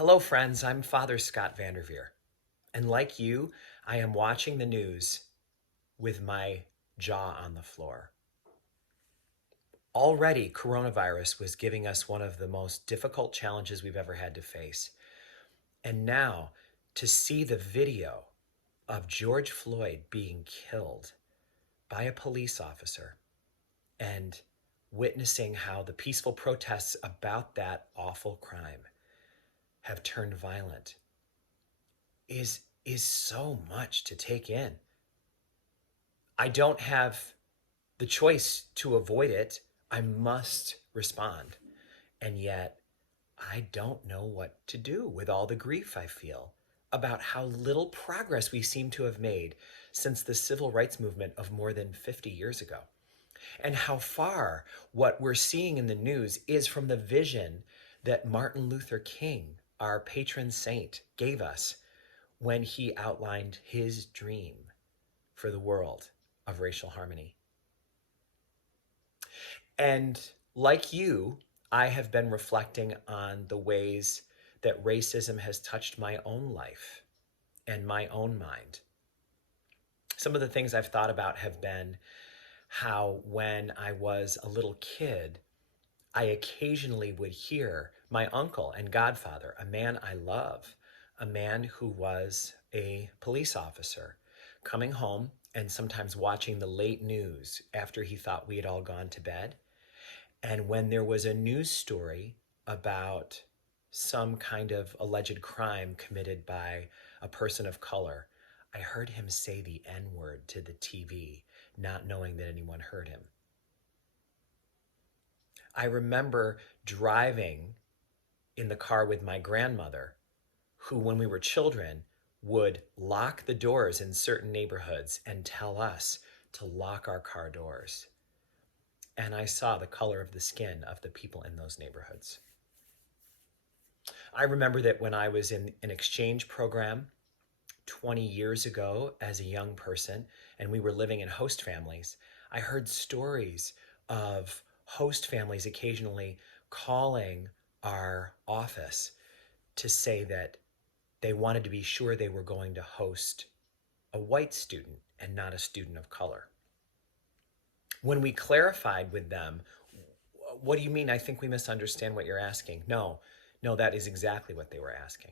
Hello, friends. I'm Father Scott Vanderveer. And like you, I am watching the news with my jaw on the floor. Already, coronavirus was giving us one of the most difficult challenges we've ever had to face. And now, to see the video of George Floyd being killed by a police officer and witnessing how the peaceful protests about that awful crime have turned violent is so much to take in. I don't have the choice to avoid it. I must respond. And yet, I don't know what to do with all the grief I feel about how little progress we seem to have made since the civil rights movement of more than 50 years ago, and how far what we're seeing in the news is from the vision that Martin Luther King, our patron saint, gave us when he outlined his dream for the world of racial harmony. And like you, I have been reflecting on the ways that racism has touched my own life and my own mind. Some of the things I've thought about have been how when I was a little kid, I occasionally would hear my uncle and godfather, a man I love, a man who was a police officer, coming home and sometimes watching the late news after he thought we had all gone to bed. And when there was a news story about some kind of alleged crime committed by a person of color, I heard him say the N word to the TV, not knowing that anyone heard him. I remember driving in the car with my grandmother, who, when we were children, would lock the doors in certain neighborhoods and tell us to lock our car doors. And I saw the color of the skin of the people in those neighborhoods. I remember that when I was in an exchange program 20 years ago as a young person, and we were living in host families, I heard stories of host families occasionally calling our office to say that they wanted to be sure they were going to host a white student and not a student of color. When we clarified with them, what do you mean? I think we misunderstand what you're asking. No, that is exactly what they were asking.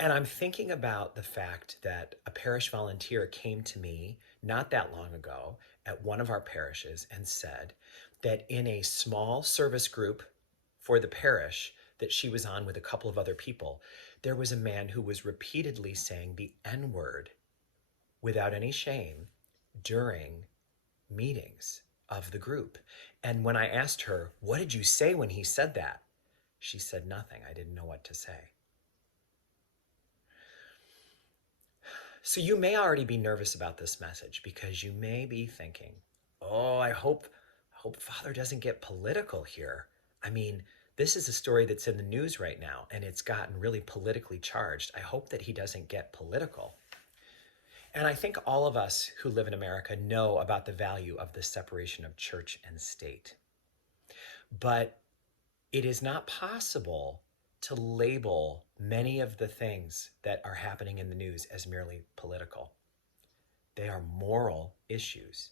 And I'm thinking about the fact that a parish volunteer came to me not that long ago at one of our parishes and said that in a small service group for the parish that she was on with a couple of other people, there was a man who was repeatedly saying the N word without any shame during meetings of the group. And when I asked her, "What did you say when he said that?" she said, "Nothing. I didn't know what to say." So you may already be nervous about this message because you may be thinking, "Oh, I hope Father doesn't get political here. I mean, this is a story that's in the news right now and it's gotten really politically charged. I hope that he doesn't get political." And I think all of us who live in America know about the value of the separation of church and state. But it is not possible to label many of the things that are happening in the news as merely political. They are moral issues.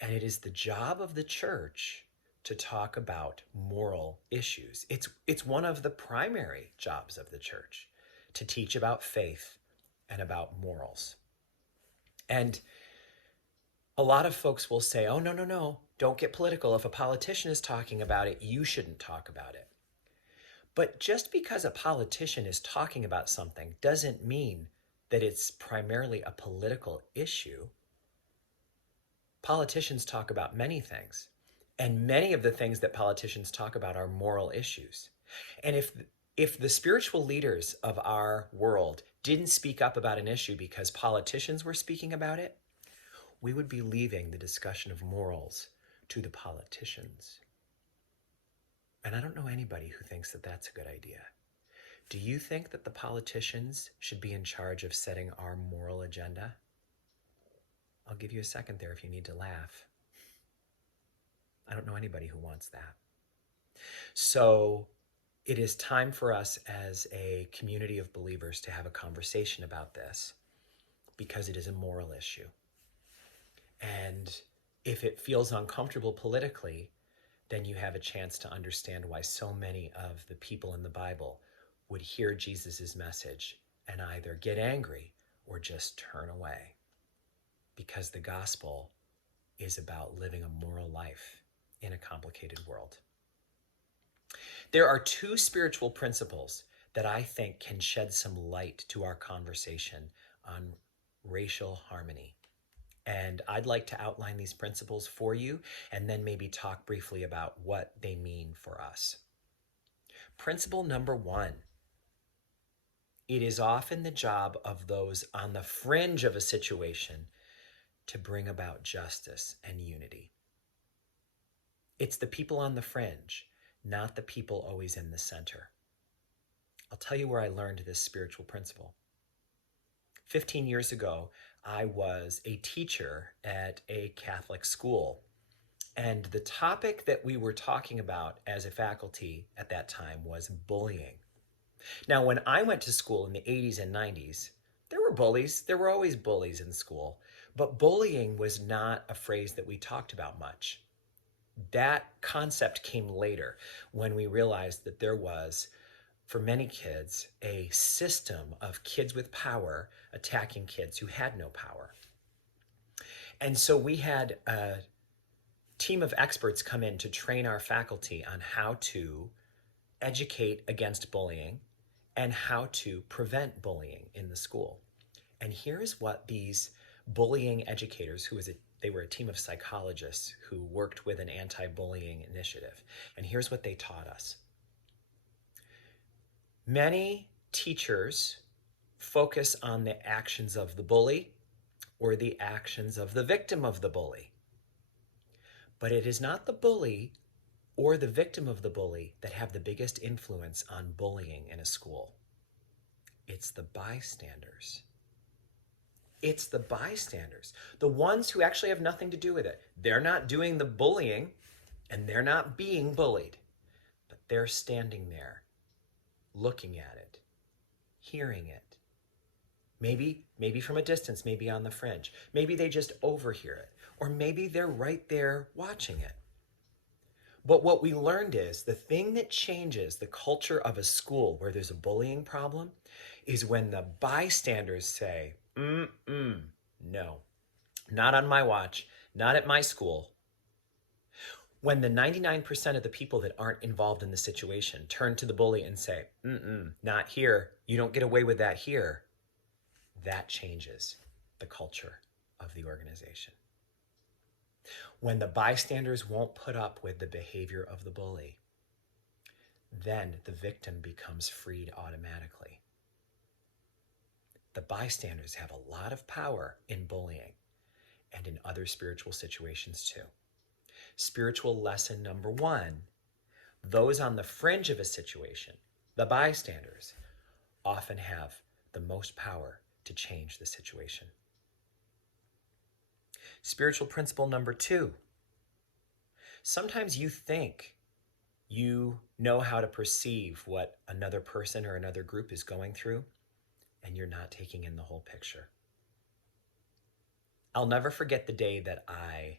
And it is the job of the church to talk about moral issues. It's one of the primary jobs of the church to teach about faith and about morals. And a lot of folks will say, "Oh, no, don't get political. If a politician is talking about it, you shouldn't talk about it." But just because a politician is talking about something doesn't mean that it's primarily a political issue. Politicians talk about many things, and many of the things that politicians talk about are moral issues. And if the spiritual leaders of our world didn't speak up about an issue because politicians were speaking about it, we would be leaving the discussion of morals to the politicians. And I don't know anybody who thinks that that's a good idea. Do you think that the politicians should be in charge of setting our moral agenda? I'll give you a second there if you need to laugh. I don't know anybody who wants that. So It is time for us as a community of believers to have a conversation about this because it is a moral issue. And if it feels uncomfortable politically, then you have a chance to understand why so many of the people in the Bible would hear Jesus' message and either get angry or just turn away. Because the gospel is about living a moral life in a complicated world. There are two spiritual principles that I think can shed some light to our conversation on racial harmony. And I'd like to outline these principles for you and then maybe talk briefly about what they mean for us. Principle number one: it is often the job of those on the fringe of a situation to bring about justice and unity. It's the people on the fringe, not the people always in the center. I'll tell you where I learned this spiritual principle. 15 years ago, I was a teacher at a Catholic school. And the topic that we were talking about as a faculty at that time was bullying. Now, when I went to school in the 80s and 90s, there were bullies. There were always bullies in school. But bullying was not a phrase that we talked about much. That concept came later when we realized that there was, for many kids, a system of kids with power attacking kids who had no power. And so we had a team of experts come in to train our faculty on how to educate against bullying and how to prevent bullying in the school. And here's what these bullying educators, they were a team of psychologists who worked with an anti-bullying initiative. And here's what they taught us. Many teachers focus on the actions of the bully or the actions of the victim of the bully. But it is not the bully or the victim of the bully that have the biggest influence on bullying in a school. It's the bystanders. It's the bystanders, the ones who actually have nothing to do with it. They're not doing the bullying and they're not being bullied, but they're standing there looking at it, hearing it. Maybe from a distance, maybe on the fringe. Maybe they just overhear it, or maybe they're right there watching it. But what we learned is the thing that changes the culture of a school where there's a bullying problem is when the bystanders say, no, not on my watch, not at my school. When the 99% of the people that aren't involved in the situation turn to the bully and say, not here, you don't get away with that here, that changes the culture of the organization. When the bystanders won't put up with the behavior of the bully, then the victim becomes freed automatically. The bystanders have a lot of power in bullying and in other spiritual situations too. Spiritual lesson number one: those on the fringe of a situation, the bystanders, often have the most power to change the situation. Spiritual principle number two: sometimes you think you know how to perceive what another person or another group is going through, and you're not taking in the whole picture. I'll never forget the day that I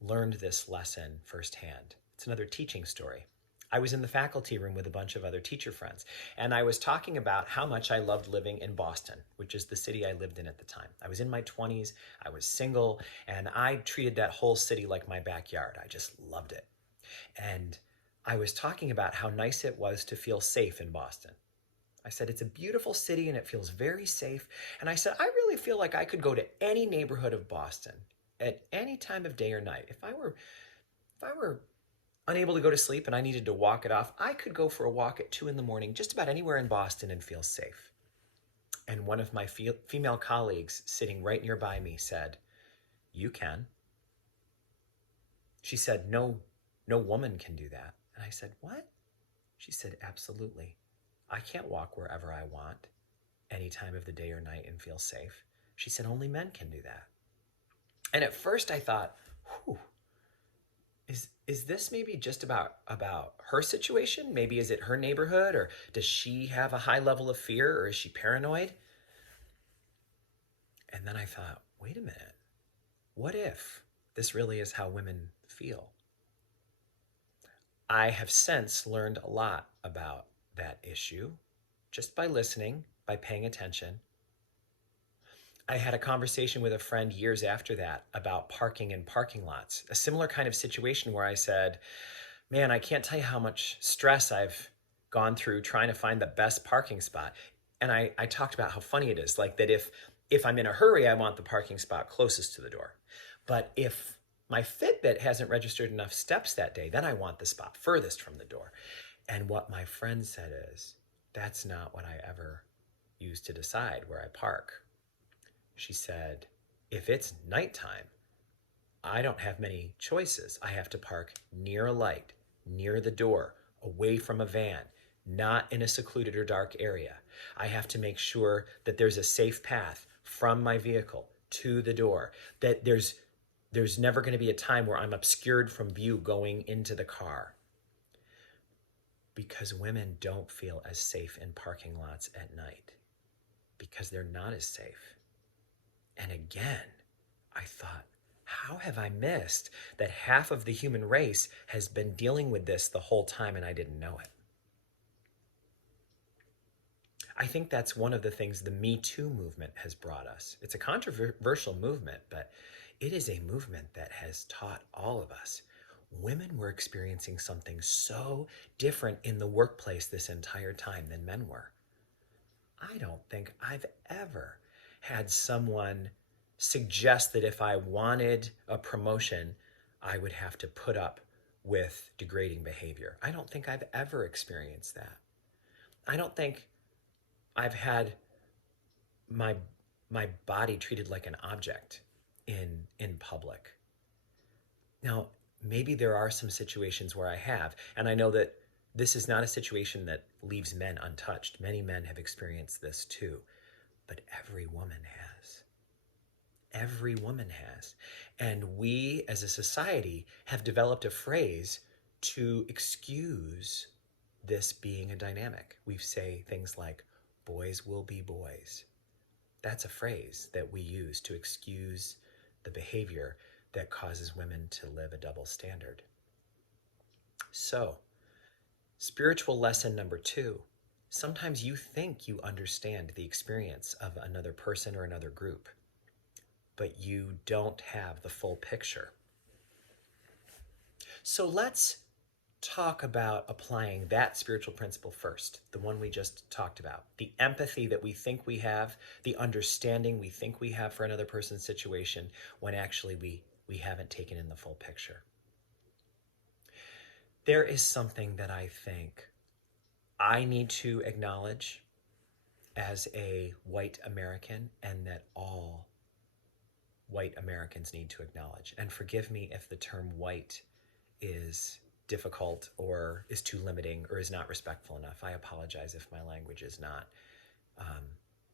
learned this lesson firsthand. It's another teaching story. I was in the faculty room with a bunch of other teacher friends, and I was talking about how much I loved living in Boston, which is the city I lived in at the time. I was in my 20s, I was single, and I treated that whole city like my backyard. I just loved it. And I was talking about how nice it was to feel safe in Boston. I said, it's a beautiful city and it feels very safe. And I said, I really feel like I could go to any neighborhood of Boston at any time of day or night. If I were unable to go to sleep and I needed to walk it off, I could go for a walk at 2 a.m. just about anywhere in Boston and feel safe. And one of my female colleagues sitting right nearby me said, you can. She said, no woman can do that. And I said, what? She said, absolutely. I can't walk wherever I want any time of the day or night and feel safe. She said, only men can do that. And at first I thought, is this maybe just about her situation? Maybe is it her neighborhood, or does she have a high level of fear, or is she paranoid? And then I thought, wait a minute. What if this really is how women feel? I have since learned a lot about that issue just by listening, by paying attention. I had a conversation with a friend years after that about parking in parking lots, a similar kind of situation where I said, man, I can't tell you how much stress I've gone through trying to find the best parking spot. And I talked about how funny it is, like that if I'm in a hurry, I want the parking spot closest to the door. But if my Fitbit hasn't registered enough steps that day, then I want the spot furthest from the door. And what my friend said is, that's not what I ever use to decide where I park. She said, if it's nighttime, I don't have many choices. I have to park near a light, near the door, away from a van, not in a secluded or dark area. I have to make sure that there's a safe path from my vehicle to the door, that there's never going to be a time where I'm obscured from view going into the car. Because women don't feel as safe in parking lots at night, because they're not as safe. And again, I thought, how have I missed that half of the human race has been dealing with this the whole time and I didn't know it? I think that's one of the things the Me2 movement has brought us. It's a controversial movement, but it is a movement that has taught all of us. Women were experiencing something so different in the workplace this entire time than men were. I don't think I've ever had someone suggest that if I wanted a promotion, I would have to put up with degrading behavior. I don't think I've ever experienced that. I don't think I've had my body treated like an object in public. Now, maybe there are some situations where I have, and I know that this is not a situation that leaves men untouched. Many men have experienced this too, but every woman has. Every woman has. And we as a society have developed a phrase to excuse this being a dynamic. We say things like, boys will be boys. That's a phrase that we use to excuse the behavior that causes women to live a double standard. So, spiritual lesson number 2. Sometimes you think you understand the experience of another person or another group, but you don't have the full picture. So let's talk about applying that spiritual principle first, the one we just talked about, the empathy that we think we have, the understanding we think we have for another person's situation, when actually we haven't taken in the full picture. There is something that I think I need to acknowledge as a white American, and that all white Americans need to acknowledge. And forgive me if the term white is difficult or is too limiting or is not respectful enough. I apologize if my language is not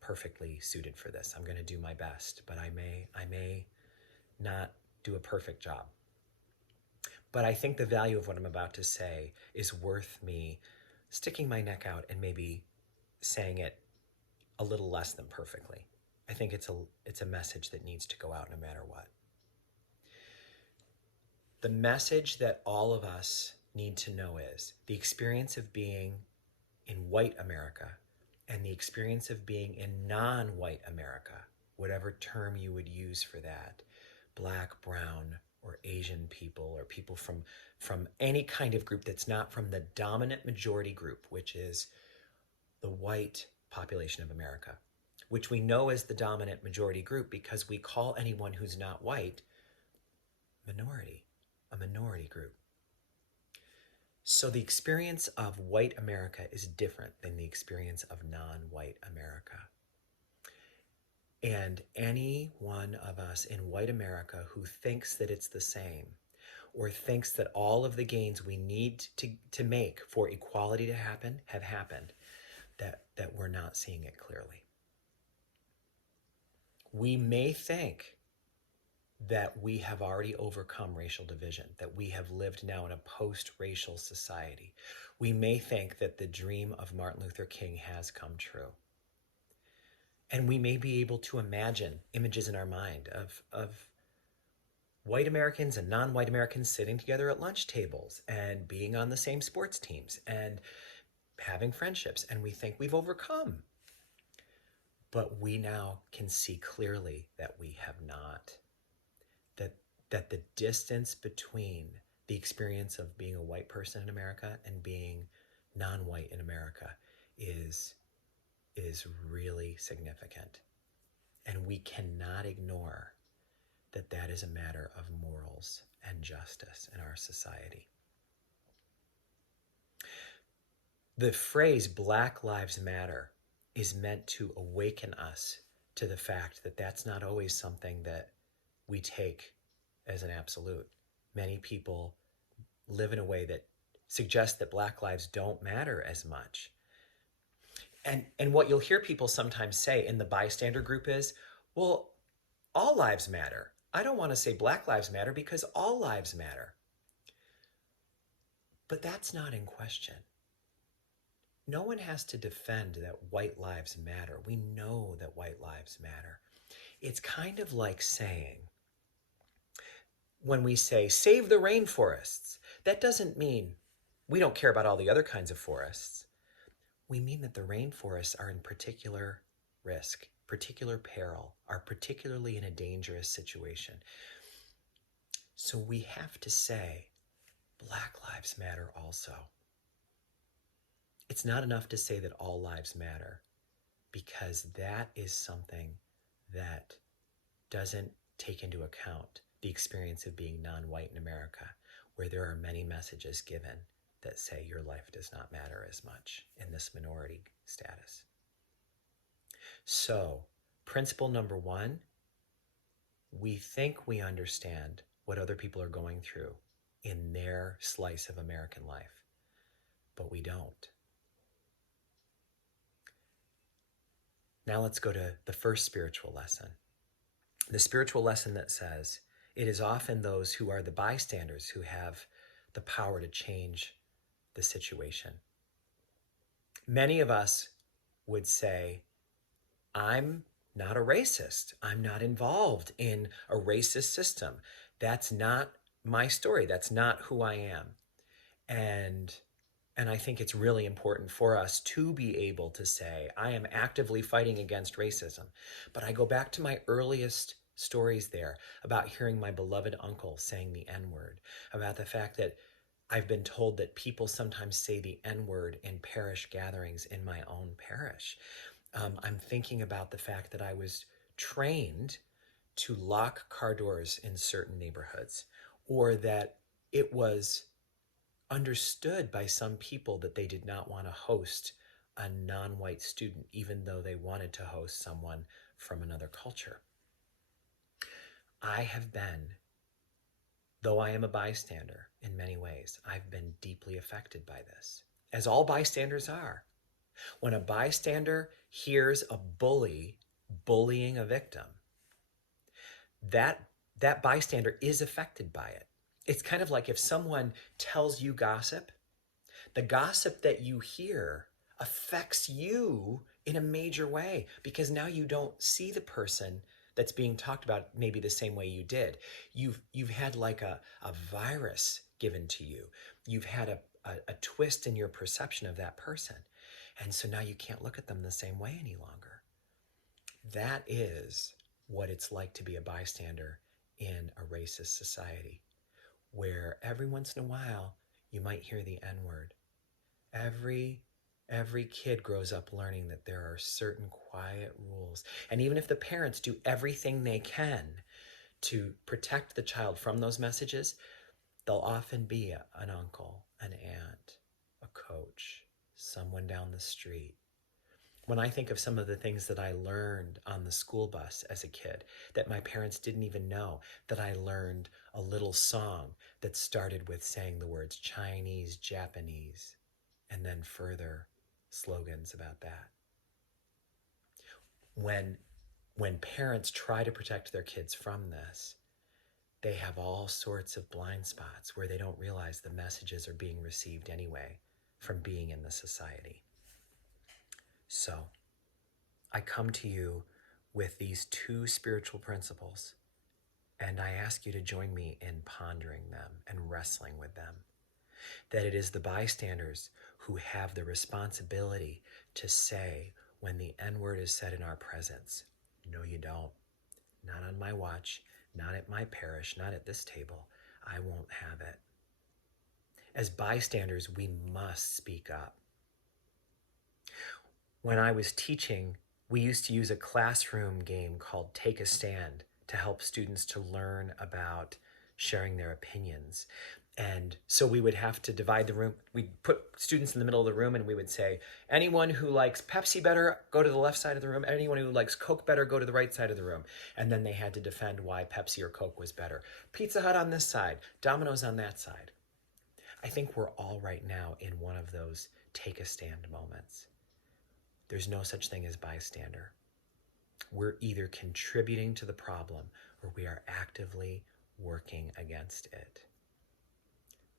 perfectly suited for this. I'm going to do my best, but I may not do a perfect job. But I think the value of what I'm about to say is worth me sticking my neck out and maybe saying it a little less than perfectly. I think it's a message that needs to go out no matter what. The message that all of us need to know is the experience of being in white America and the experience of being in non-white America, whatever term you would use for that, black, brown, or Asian people, or people from any kind of group that's not from the dominant majority group, which is the white population of America, which we know is the dominant majority group because we call anyone who's not white minority, a minority group. So the experience of white America is different than the experience of non-white America. And any one of us in white America who thinks that it's the same, or thinks that all of the gains we need to make for equality to happen have happened, that we're not seeing it clearly. We may think that we have already overcome racial division, that we have lived now in a post-racial society. We may think that the dream of Martin Luther King has come true. And we may be able to imagine images in our mind of white Americans and non-white Americans sitting together at lunch tables and being on the same sports teams and having friendships, and we think we've overcome. But we now can see clearly that we have not. That the distance between the experience of being a white person in America and being non-white in America is really significant. And we cannot ignore that that is a matter of morals and justice in our society. The phrase Black Lives Matter is meant to awaken us to the fact that that's not always something that we take as an absolute. Many people live in a way that suggests that Black lives don't matter as much. And what you'll hear people sometimes say in the bystander group is, well, all lives matter. I don't want to say Black lives matter because all lives matter. But that's not in question. No one has to defend that white lives matter. We know that white lives matter. It's kind of like saying, when we say, save the rainforests, that doesn't mean we don't care about all the other kinds of forests. We mean that the rainforests are in particular risk, particular peril, are particularly in a dangerous situation. So we have to say, Black lives matter also. It's not enough to say that all lives matter, because that is something that doesn't take into account the experience of being non-white in America, where there are many messages given that say your life does not matter as much in this minority status. So, principle number one, we think we understand what other people are going through in their slice of American life, but we don't. Now let's go to the first spiritual lesson. The spiritual lesson that says, it is often those who are the bystanders who have the power to change the situation. Many of us would say, I'm not a racist. I'm not involved in a racist system. That's not my story. That's not who I am. And I think it's really important for us to be able to say, I am actively fighting against racism. But I go back to my earliest stories there about hearing my beloved uncle saying the N-word, about the fact that I've been told that people sometimes say the N-word in parish gatherings in my own parish. I'm thinking about the fact that I was trained to lock car doors in certain neighborhoods, or that it was understood by some people that they did not want to host a non-white student, even though they wanted to host someone from another culture. I have been, though I am a bystander in many ways, I've been deeply affected by this, as all bystanders are. When a bystander hears a bully bullying a victim, that bystander is affected by it. It's kind of like if someone tells you gossip, the gossip that you hear affects you in a major way, because now you don't see the person that's being talked about maybe the same way you did. You've had like a virus given to you. You've had a twist in your perception of that person. And so now you can't look at them the same way any longer. That is what it's like to be a bystander in a racist society, where every once in a while you might hear the N-word. Every kid grows up learning that there are certain quiet rules. And even if the parents do everything they can to protect the child from those messages, there'll often be an uncle, an aunt, a coach, someone down the street. When I think of some of the things that I learned on the school bus as a kid that my parents didn't even know, that I learned a little song that started with saying the words Chinese, Japanese, and then further slogans about that. When parents try to protect their kids from this, they have all sorts of blind spots where they don't realize the messages are being received anyway from being in the society. So I come to you with these two spiritual principles, and I ask you to join me in pondering them and wrestling with them. That it is the bystanders who have the responsibility to say when the N word is said in our presence, no, you don't. Not on my watch, not at my parish, not at this table. I won't have it. As bystanders, we must speak up. When I was teaching, we used to use a classroom game called Take a Stand to help students to learn about sharing their opinions. And so we would have to divide the room. We'd put students in the middle of the room and we would say, anyone who likes Pepsi better, go to the left side of the room. Anyone who likes Coke better, go to the right side of the room. And then they had to defend why Pepsi or Coke was better. Pizza Hut on this side, Domino's on that side. I think we're all right now in one of those take a stand moments. There's no such thing as bystander. We're either contributing to the problem or we are actively working against it.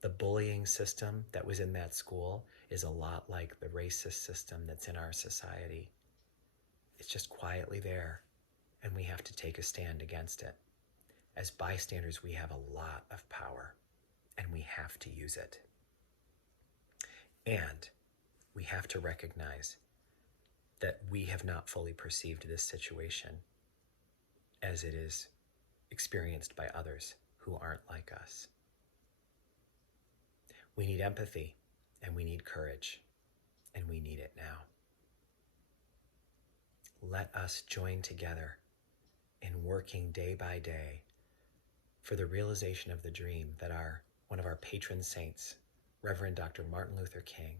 The bullying system that was in that school is a lot like the racist system that's in our society. It's just quietly there, and we have to take a stand against it. As bystanders, we have a lot of power, and we have to use it. And we have to recognize that we have not fully perceived this situation as it is experienced by others who aren't like us. We need empathy, and we need courage, and we need it now. Let us join together in working day by day for the realization of the dream that one of our patron saints, Reverend Dr. Martin Luther King,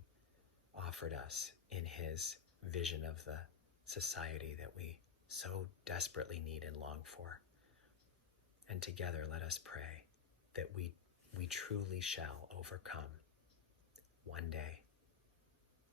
offered us in his vision of the society that we so desperately need and long for. And together let us pray that we truly shall overcome one day.